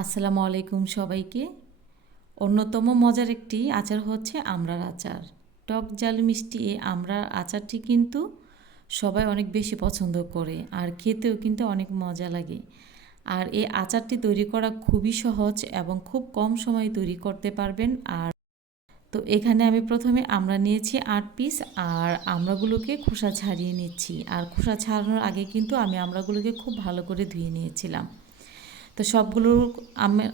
আসসালামু আলাইকুম সবাইকে। অন্যতম মজার একটি আচার হচ্ছে আমড়ার আচার। টক জাল মিষ্টি এই আমড়ার আচারটি কিন্তু সবাই অনেক বেশি পছন্দ করে আর খেতেও কিন্তু অনেক মজা লাগে। আর এই আচারটি তৈরি করা খুবই সহজ এবং খুব কম সময়ে তৈরি করতে পারবেন আর তো এখানে আমি প্রথমে আমরা নিয়েছি আট পিস আর আমরাগুলোকে খোসা ছাড়িয়ে নিচ্ছি। আর খোসা ছাড়ানোর আগে কিন্তু আমি আমরাগুলোকে খুব ভালো করে ধুয়ে নিয়েছিলাম। তো সবগুলো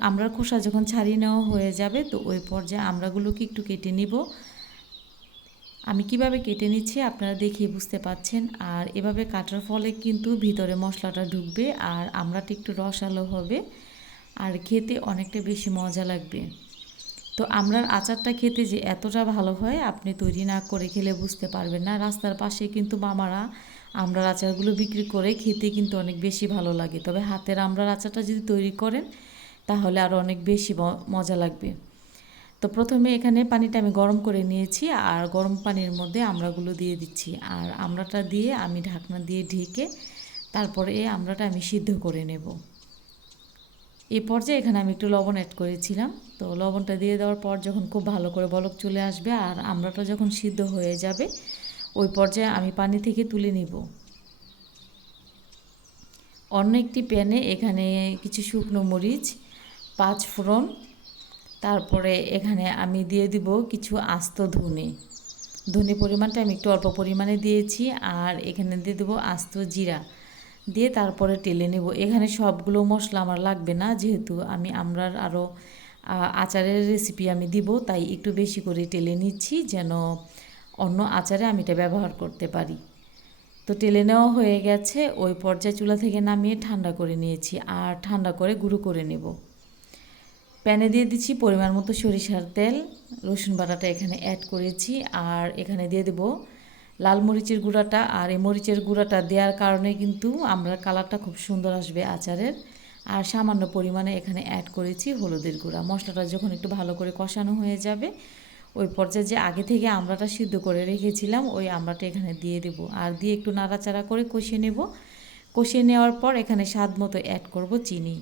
আমরা খোসা যখন ছাড়িয়ে নেওয়া হয়ে যাবে, তো ওই পর্যায়ে আমরাগুলোকে একটু কেটে নিব। আমি কীভাবে কেটে নিচ্ছি আপনারা দেখিয়ে বুঝতে পাচ্ছেন। আর এভাবে কাটার ফলে কিন্তু ভিতরে মশলাটা ঢুকবে আর আমরাটা একটু রসালো হবে আর খেতে অনেকটা বেশি মজা লাগবে। তো আমরার আচারটা খেতে যে এতটা ভালো হয়, আপনি তৈরি না করে খেলে বুঝতে পারবেন না। রাস্তার পাশে কিন্তু মামারা আমড়ার আচারগুলো বিক্রি করে খেতে কিন্তু অনেক বেশি ভালো লাগে। তবে হাতের আমড়ার আচারটা যদি তৈরি করেন, তাহলে আরও অনেক বেশি মজা লাগবে। তো প্রথমে এখানে পানিটা আমি গরম করে নিয়েছি আর গরম পানির মধ্যে আমড়াগুলো দিয়ে দিচ্ছি। আর আমড়াটা দিয়ে আমি ঢাকনা দিয়ে ঢেকে তারপরে এই আমড়াটা আমি সিদ্ধ করে নেব। এই পর্যায়ে এখানে আমি একটু লবণ অ্যাড করেছিলাম। তো লবণটা দিয়ে দেওয়ার পর যখন খুব ভালো করে বলক চলে আসবে আর আমড়াটা যখন সিদ্ধ হয়ে যাবে ওই পর্যায়ে আমি পানি থেকে তুলে নিব। অন্য একটি প্যানে এখানে কিছু শুকনো মরিচ, পাঁচ ফোড়ন, তারপরে এখানে আমি দিয়ে দিব কিছু আস্ত ধনে। ধনে পরিমাণটা আমি একটু অল্প পরিমাণে দিয়েছি আর এখানে দিয়ে দেবো আস্ত জিরা। দিয়ে তারপরে টেলে নেব। এখানে সবগুলো মশলা আমার লাগবে না, যেহেতু আমি আমরার আরও আচারের রেসিপি আমি দিব, তাই একটু বেশি করে টেলে নিচ্ছি যেন অন্য আচারে আমি এটা ব্যবহার করতে পারি। তো টেলে নেওয়া হয়ে গেছে, ওই পর্যায়ে চুলা থেকে নামিয়ে ঠান্ডা করে নিয়েছি আর ঠান্ডা করে গুঁড়ো করে নেব। প্যানে দিয়ে দিচ্ছি পরিমাণ মতো সরিষার তেল, রসুন বাটাটা এখানে অ্যাড করেছি আর এখানে দিয়ে দেব লাল মরিচের গুঁড়াটা। আর এই মরিচের গুঁড়াটা দেওয়ার কারণে কিন্তু আমরা কালারটা খুব সুন্দর আসবে আচারের। আর সামান্য পরিমাণে এখানে অ্যাড করেছি হলুদের গুঁড়া। মশলাটা যখন একটু ভালো করে কষানো হয়ে যাবে ওই পর্যায়ে যে আগে থেকে আমড়াটা সিদ্ধ করে রেখেছিলাম, ওই আমড়াটা এখানে দিয়ে দেব। আর দিয়ে একটু নাড়াচাড়া করে কষিয়ে নেব। কষিয়ে নেওয়ার পর এখানে স্বাদ মতো অ্যাড করব চিনি।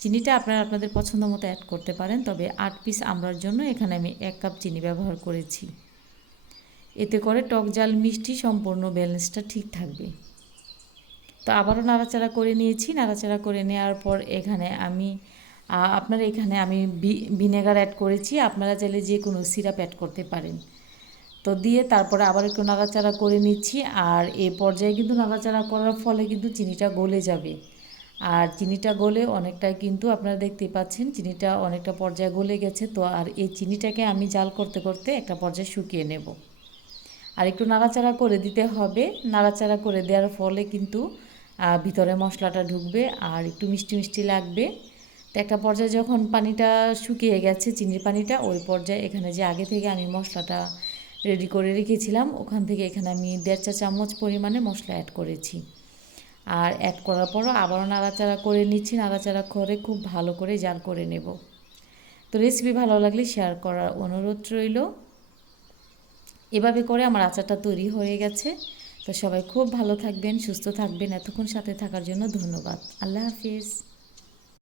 চিনিটা আপনারা আপনাদের পছন্দ মতো অ্যাড করতে পারেন, তবে আট পিস আমড়ার জন্য এখানে আমি এক কাপ চিনি ব্যবহার করেছি। এতে করে টক জাল মিষ্টি সম্পূর্ণ ব্যালেন্সটা ঠিক থাকবে। তো আবারও নাড়াচাড়া করে নিয়েছি। নাড়াচাড়া করে নেওয়ার পর এখানে আমি আপনারা এখানে আমি ভিনেগার অ্যাড করেছি, আপনারা চাইলে যে কোনো সিরাপ অ্যাড করতে পারেন। তো দিয়ে তারপরে আবার একটু নাড়াচাড়া করে নিচ্ছি, আর এ পর্যায়ে কিন্তু নাড়াচাড়া করার ফলে কিন্তু চিনিটা গলে যাবে। আর চিনিটা গলে অনেকটা কিন্তু আপনারা দেখতে পাচ্ছেন, চিনিটা অনেকটা পর্যায়ে গলে গেছে, তো আর এই চিনিটাকে আমি জাল করতে করতে একটা পর্যায়ে শুকিয়ে নেব। আর একটু নাড়াচাড়া করে দিতে হবে, নাড়াচাড়া করে দেওয়ার ফলে কিন্তু ভিতরে মশলাটা ঢুকবে, আর একটু মিষ্টি মিষ্টি লাগবে। তো একটা পর্যায়ে যখন পানিটা শুকিয়ে গেছে, চিনির পানিটা, ওই পর্যায়ে এখানে যে আগে থেকে আমি মশলাটা রেডি করে রেখেছিলাম, ওখান থেকে এখানে আমি দেড় চা চামচ পরিমাণে মশলা অ্যাড করেছি। আর অ্যাড করার পরও আবারও নাড়াচাড়া করে নিচ্ছি, নাড়াচাড়া করে খুব ভালো করে জাল করে নেব। তো রেসিপি ভালো লাগলে শেয়ার করার অনুরোধ রইল। এভাবে করে আমার আচারটা তৈরি হয়ে গেছে। তো সবাই খুব ভালো থাকবেন, সুস্থ থাকবেন, এতক্ষণ সাথে থাকার জন্য ধন্যবাদ। আল্লাহ হাফিজ।